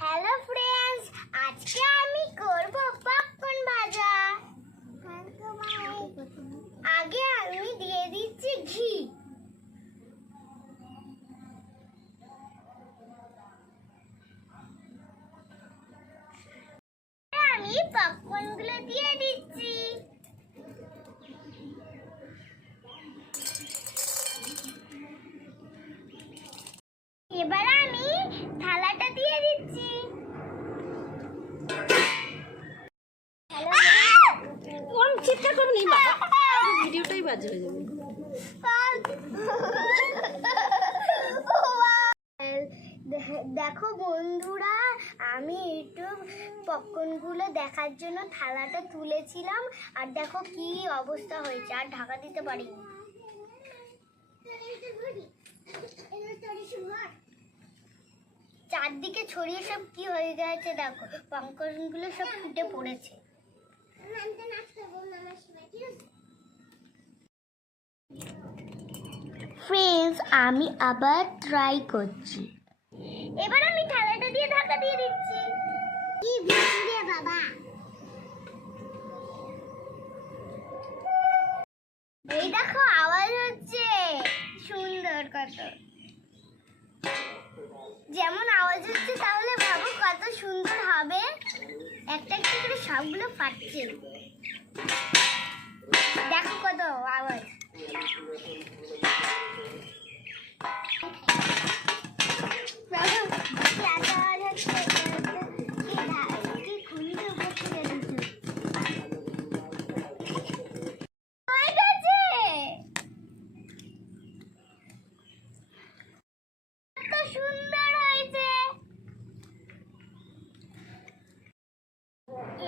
Hello friends, আজকে আমি করব পপকর্ন ভাজা। আগে আমি দিয়ে দিচ্ছি ঘি। আমি পপকর্নগুলো দিয়ে দিচ্ছি। এবার আমি থালাটা দিয়ে দিচ্ছি। ওরম চিৎকার করো নি বাবা, ভিডিওটাই বাজে হয়ে যাবে। দেখো বন্ধুরা, আমি একটু পপকর্নগুলো দেখার জন্য থালাটা তুলেছিলাম, আর দেখো কি অবস্থা হয়েছে, আর ঢাকা দিতে পারিনি। চারদিকে ছড়িয়ে সব কি হয়ে গেছে, দেখো পপকর্নগুলো সব ফুটে পড়েছে। ফ্রেন্ডস, আমি আবার ট্রাই করছি। এবার আমি থালাটা দিয়ে ঢাকা দিয়ে দিচ্ছি। কি ভিজে বাবা, এই দেখো আওয়াজ হচ্ছে, সুন্দর কত। যেমন আওয়াজ হচ্ছে তাহলে ভাবো কত সুন্দর হবে। একটা একটা করে সবগুলো ফাটছে, দেখো কত আওয়াজ।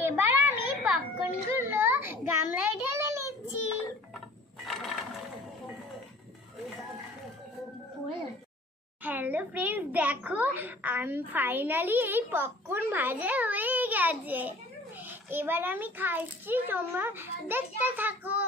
এবার আমি পপকর্নগুলো গামলায় ঢেলে নিচ্ছি। হ্যালো ফ্রেন্ডস, দেখো আমি ফাইনালি এই পপকর্ন ভাজা হয়ে গেছে। এবার আমি খাচ্ছি, তোমরা দেখতে থাকো।